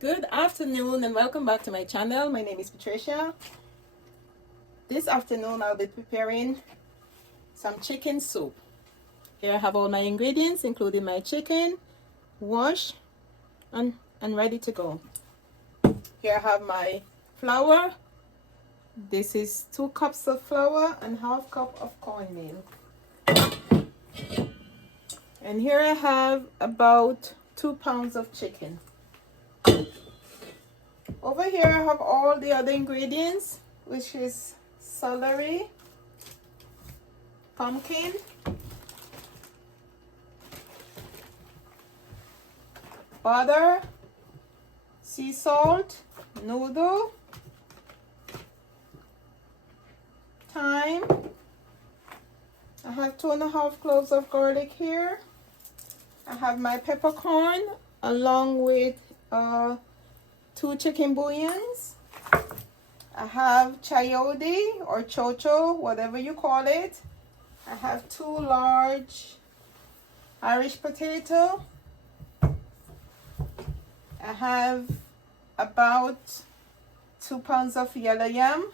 Good afternoon and welcome back to my channel. My name is Patricia. This afternoon I'll be preparing some chicken soup. Here I have all my ingredients including my chicken, washed and ready to go. Here I have my flour. This is 2 cups of flour and ½ cup of cornmeal. And here I have about 2 pounds of chicken. Over here I have all the other ingredients, which is celery, pumpkin, butter, sea salt, noodle, thyme. I have 2½ cloves of garlic here. I have my peppercorn along with 2 chicken bouillons. I have chayote or Cho Cho, whatever you call it. I have 2 large Irish potato. I have about 2 pounds of yellow yam,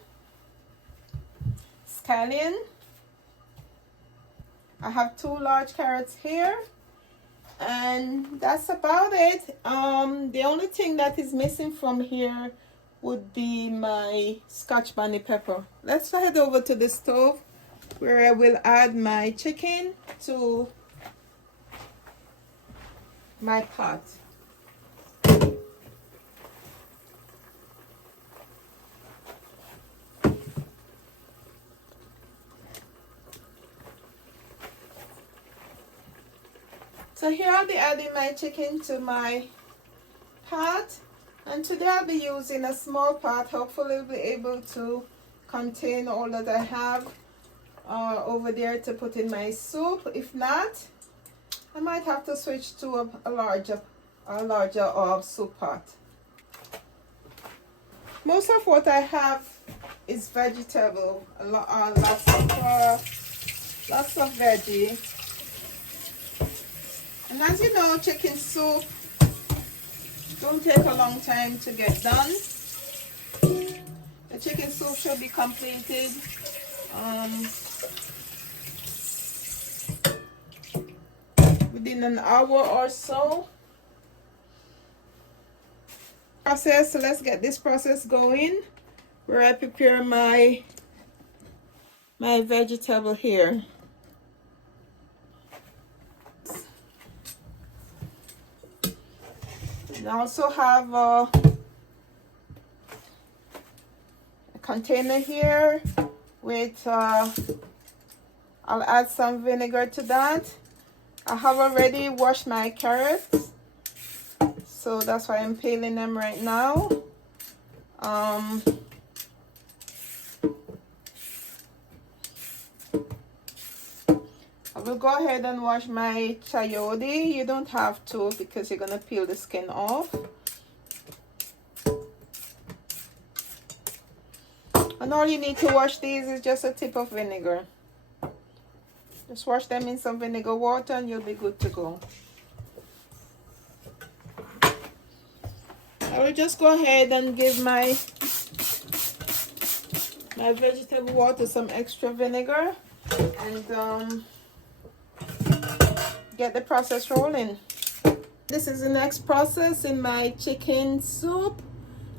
scallion. I have 2 large carrots here. And that's about it. The only thing that is missing from here would be my scotch bonnet pepper. Let's head over to the stove where I will add my chicken to my pot. So here I'll be adding my chicken to my pot, and today I'll be using a small pot. Hopefully it'll be able to contain all that I have over there to put in my soup. If not, I might have to switch to a larger soup pot. Most of what I have is vegetable, lots of veggie. And as you know, chicken soup don't take a long time to get done. The chicken soup should be completed within an hour or so. So let's get this process going where I prepare my vegetable here. I also have a container here with I'll add some vinegar to that. I have already washed my carrots, so that's why I'm peeling them right now. I will go ahead and wash my chayote. You don't have to because you're gonna peel the skin off. And all you need to wash these is just a tip of vinegar. Just wash them in some vinegar water and you'll be good to go. I will just go ahead and give my vegetable water some extra vinegar and get the process rolling. This is the next process in my chicken soup.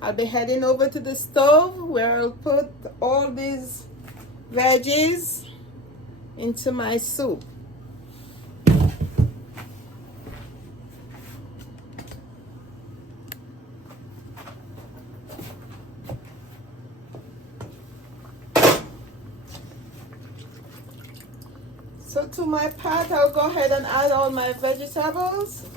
I'll be heading over to the stove where I'll put all these veggies into my soup. So to my pot, I'll go ahead and add all my vegetables.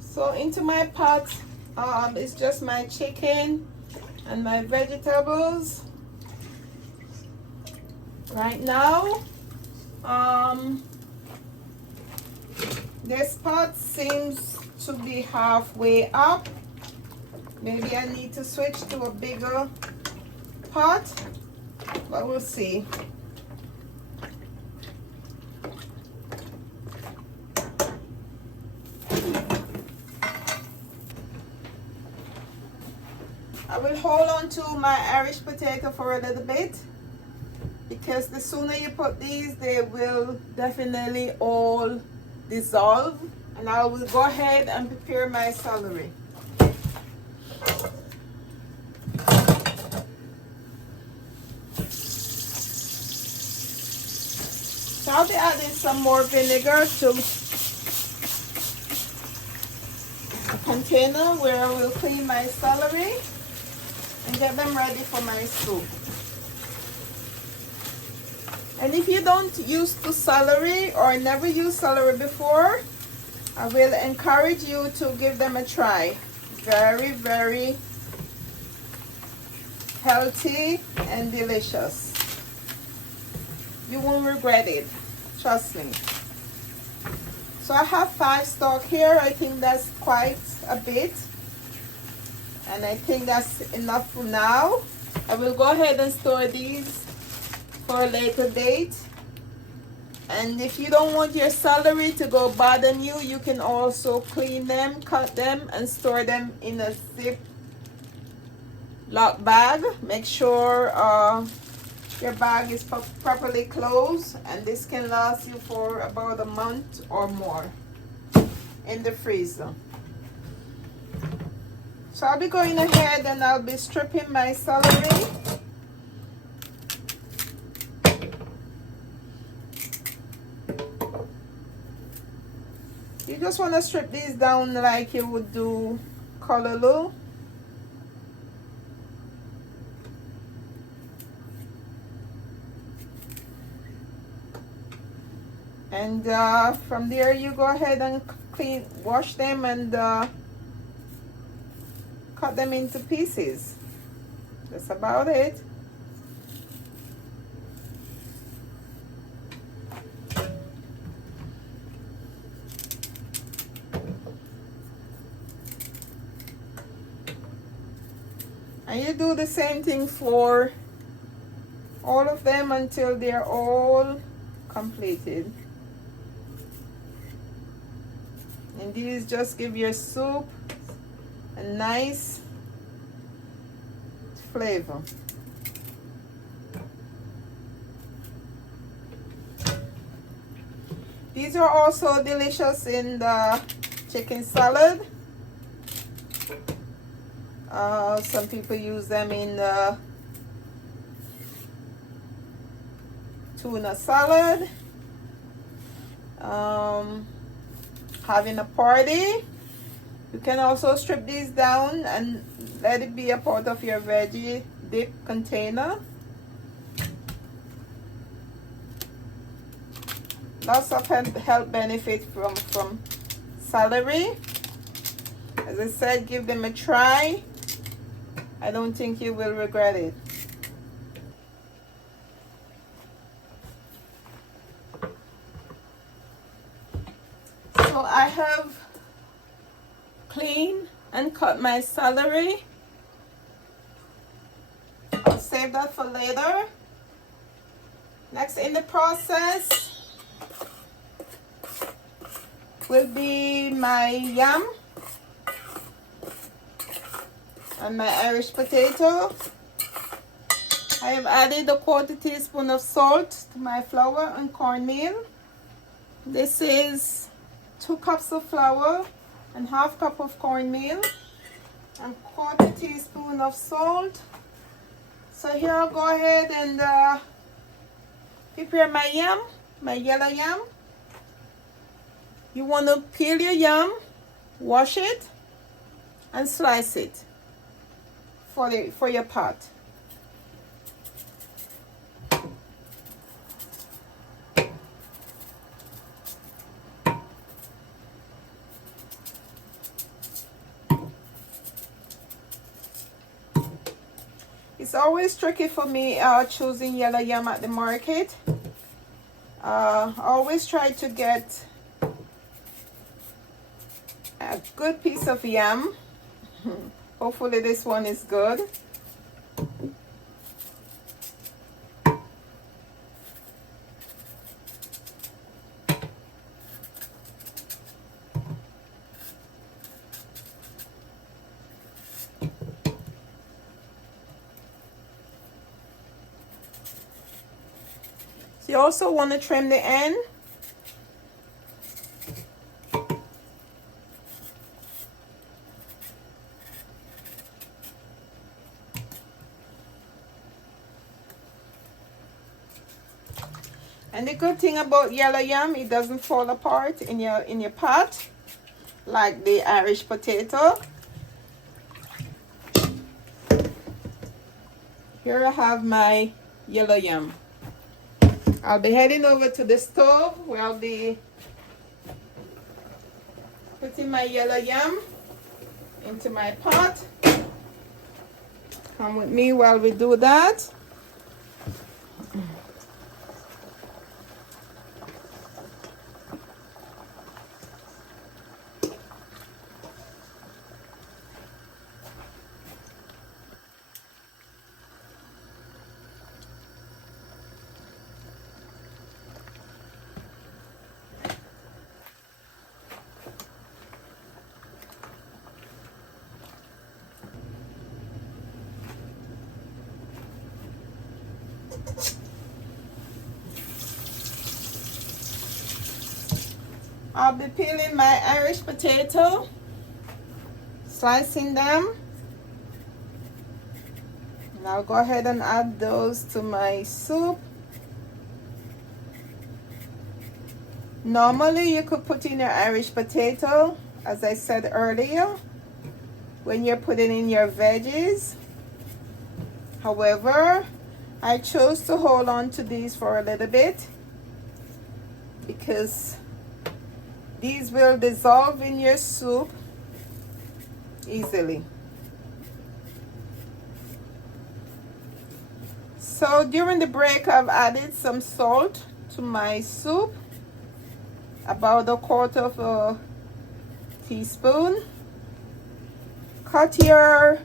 So into my pot, it's just my chicken and my vegetables. Right now, this pot seems to be halfway up. Maybe I need to switch to a bigger pot, but we'll see. I will hold on to my Irish potato for a little bit, because the sooner you put these, they will definitely all dissolve. And I will go ahead and prepare my celery. So I'll be adding some more vinegar to a container where I will clean my celery and get them ready for my soup. And if you don't use the celery or never used celery before, I will encourage you to give them a try. Very, very healthy and delicious. You won't regret it, trust me. So I have 5 stalks here. I think that's quite a bit, and I think that's enough for now. I will go ahead and store these for a later date. And if you don't want your celery to go bother you, you can also clean them, cut them, and store them in a Ziploc bag. Make sure your bag is properly closed, and this can last you for about a month or more in the freezer. So I'll be going ahead and I'll be stripping my celery. You just want to strip these down like you would do callaloo. And from there you go ahead and wash them and cut them into pieces. That's about it. And you do the same thing for all of them until they're all completed. And these just give your soup a nice flavor. These are also delicious in the chicken salad. Some people use them in the tuna salad. Having a party, you can also strip these down and let it be a part of your veggie dip container. Lots of health benefits from celery. As I said, give them a try. I don't think you will regret it. So I have cleaned and cut my celery. I'll save that for later. Next in the process will be my yam and my Irish potato. I have added a 1/4 teaspoon of salt to my flour and cornmeal. This is 2 cups of flour and 1/2 cup of cornmeal and 1/4 teaspoon of salt. So here I'll go ahead and prepare my yam, my yellow yam. You want to peel your yam, wash it, and slice it for your pot. It's always tricky for me choosing yellow yam at the market. I always try to get a good piece of yam Hopefully this one is good. You also want to trim the end. And the good thing about yellow yam, it doesn't fall apart in your pot like the Irish potato. Here I have my yellow yam. I'll be heading over to the stove where I'll be putting my yellow yam into my pot. Come with me while we do that. I'll be peeling my Irish potato, slicing them, and I'll go ahead and add those to my soup. Normally you could put in your Irish potato, as I said earlier, when you're putting in your veggies. However, I chose to hold on to these for a little bit because these will dissolve in your soup easily. So during the break, I've added some salt to my soup, about 1/4 teaspoon. Cut your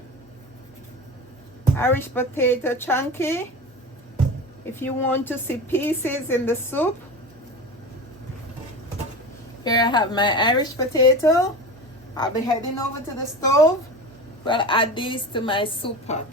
Irish potato chunky if you want to see pieces in the soup. Here I have my Irish potato. I'll be heading over to the stove. We'll add these to my soup pot.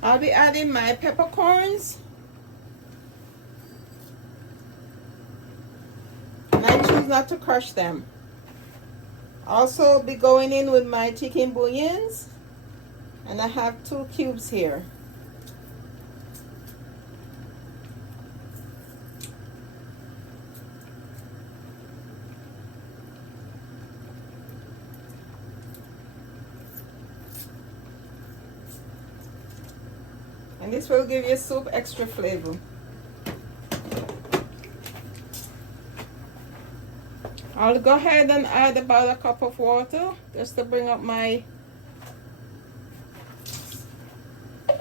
I'll be adding my peppercorns. And I choose not to crush them. Also be going in with my chicken bouillons. And I have 2 cubes here. And this will give your soup extra flavor. I'll go ahead and add about 1 cup of water just to bring up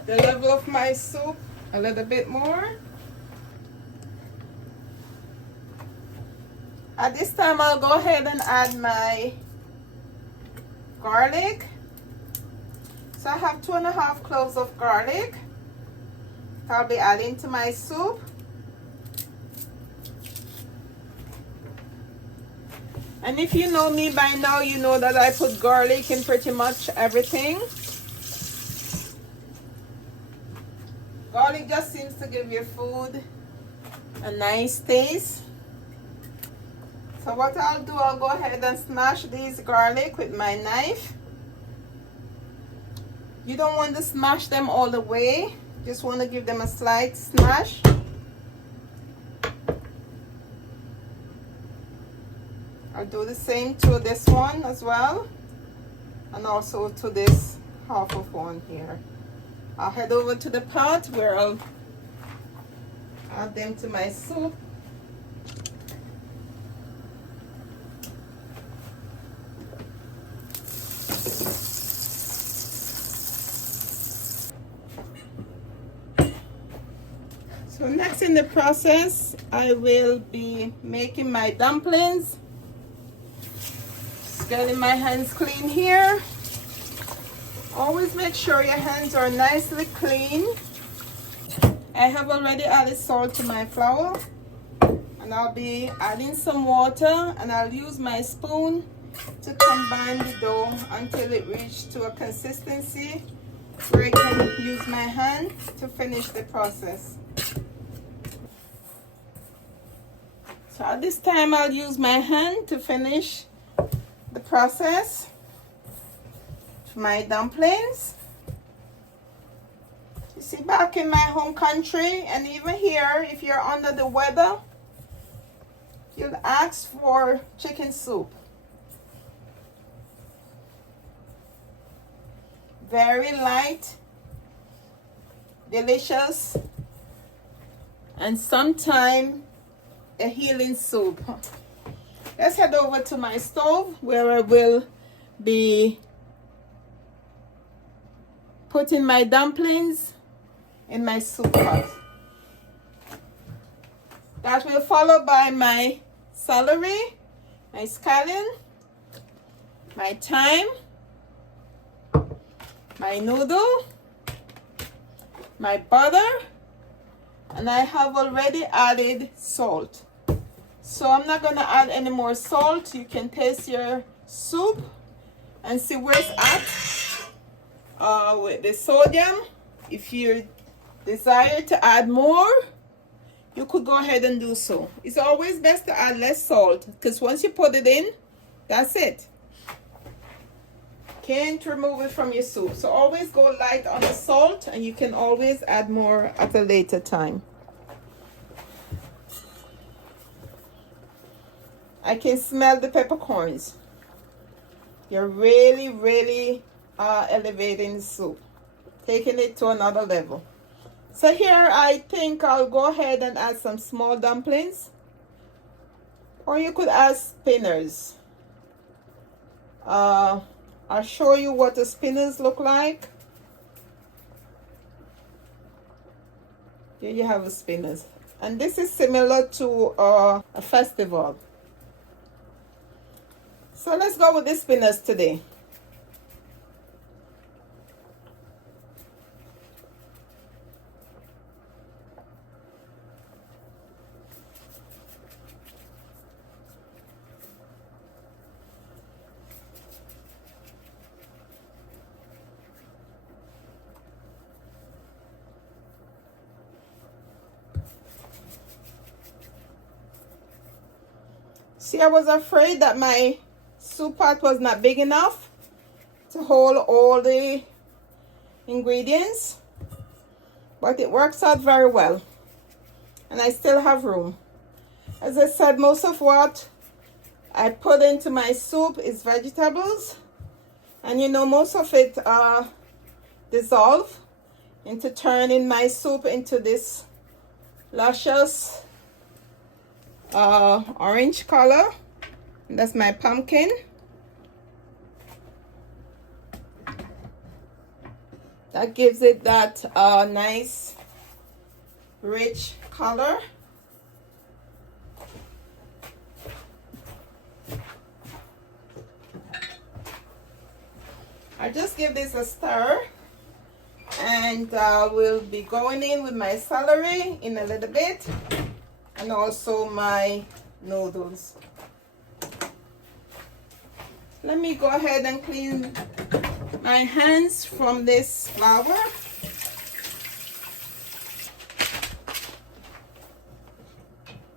the level of my soup a little bit more. At this time, I'll go ahead and add my garlic. So I have 2½ cloves of garlic. I'll be adding to my soup. And if you know me by now, you know that I put garlic in pretty much everything. Garlic just seems to give your food a nice taste. So what I'll do, I'll go ahead and smash these garlic with my knife. You don't want to smash them all the way. Just want to give them a slight smash. I'll do the same to this one as well, and also to this half of one here. I'll head over to the pot where I'll add them to my soup. Next in the process, I will be making my dumplings. Just getting my hands clean here. Always make sure your hands are nicely clean. I have already added salt to my flour, and I'll be adding some water, and I'll use my spoon to combine the dough until it reaches to a consistency where I can use my hand to finish the process. So at this time, I'll use my hand to finish the process for my dumplings. You see, back in my home country and even here, if you're under the weather, you'll ask for chicken soup. Very light, delicious, and sometimes a healing soup. Let's head over to my stove where I will be putting my dumplings in my soup pot. That will follow by my celery, my scallion, my thyme, my noodle, my butter, and I have already added salt. So I'm not gonna add any more salt. You can taste your soup and see where it's at with the sodium. If you desire to add more, you could go ahead and do so. It's always best to add less salt because once you put it in, that's it. Can't remove it from your soup. So always go light on the salt, and you can always add more at a later time. I can smell the peppercorns. You're really elevating the soup, taking it to another level. So here I think I'll go ahead and add some small dumplings, or you could add spinners. I'll show you what the spinners look like. Here you have the spinners, and this is similar to a festival. So let's go with the spinners today. See, I was afraid that my soup pot was not big enough to hold all the ingredients, but it works out very well, and I still have room. As I said, most of what I put into my soup is vegetables, and you know, most of it dissolve into turning my soup into this luscious orange color. That's my pumpkin. That gives it that nice rich color. I just give this a stir, and we'll be going in with my celery in a little bit, and also my noodles. Let me go ahead and clean my hands from this flour.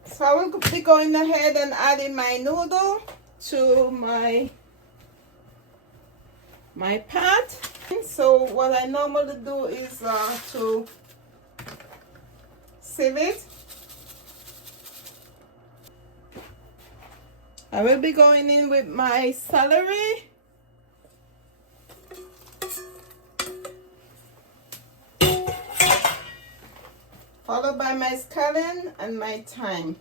So I will be going ahead and adding my noodle to my pot. So what I normally do is to sieve it. I will be going in with my celery, followed by my scallion and my thyme.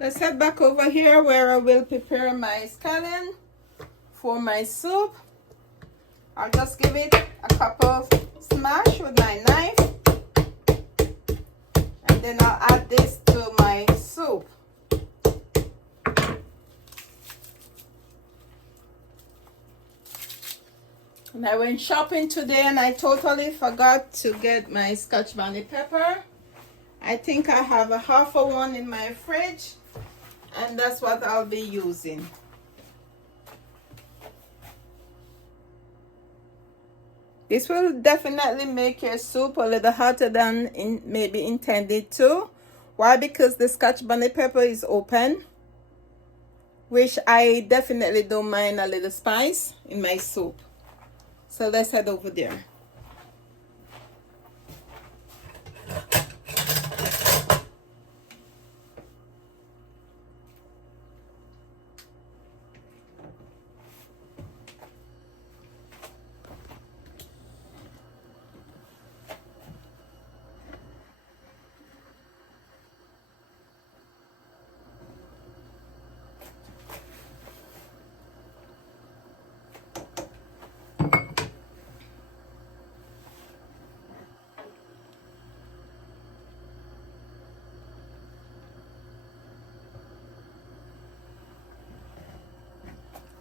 Let's head back over here where I will prepare my scallion for my soup. I'll just give it a couple of smash with my knife, and then I'll add this to my soup. And I went shopping today and I totally forgot to get my Scotch bonnet pepper. I think I have a half of one in my fridge, and that's what I'll be using. This will definitely make your soup a little hotter than maybe intended to. Why? Because the Scotch bonnet pepper is open, which I definitely don't mind a little spice in my soup. So let's head over there.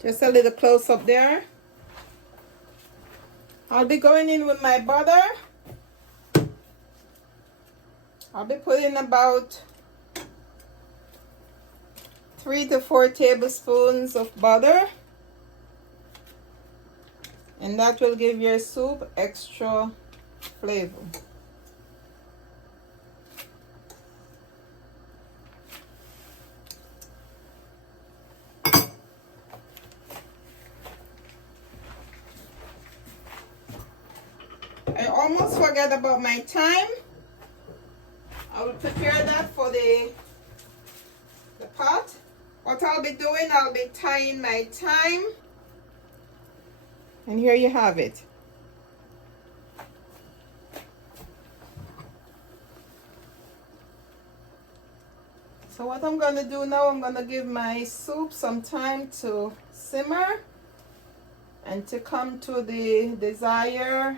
Just a little close up there. I'll be going in with my butter. I'll be putting about 3 to 4 tablespoons of butter. And that will give your soup extra flavor. I almost forgot about my thyme. I will prepare that for the pot. What I'll be doing, I'll be tying my thyme. And here you have it. So what I'm going to do now, I'm going to give my soup some time to simmer and to come to the desired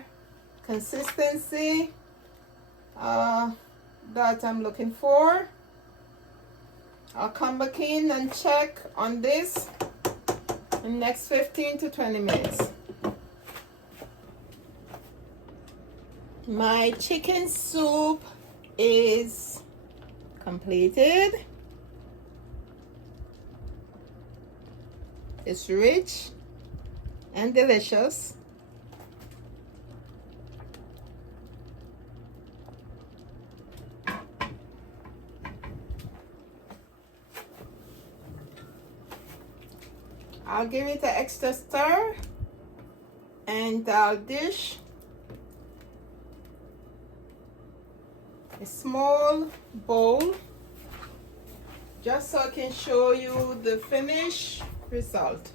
consistency that I'm looking for. I'll come back in and check on this in the next 15 to 20 minutes. My chicken soup is completed. It's rich and delicious. I'll give it an extra stir and I'll dish a small bowl just so I can show you the finished result.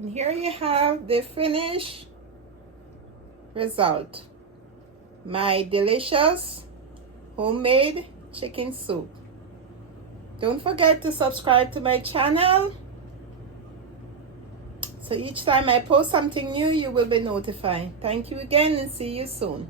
And here you have the finished result. My delicious homemade chicken soup. Don't forget to subscribe to my channel, so each time I post something new, you will be notified. Thank you again and see you soon.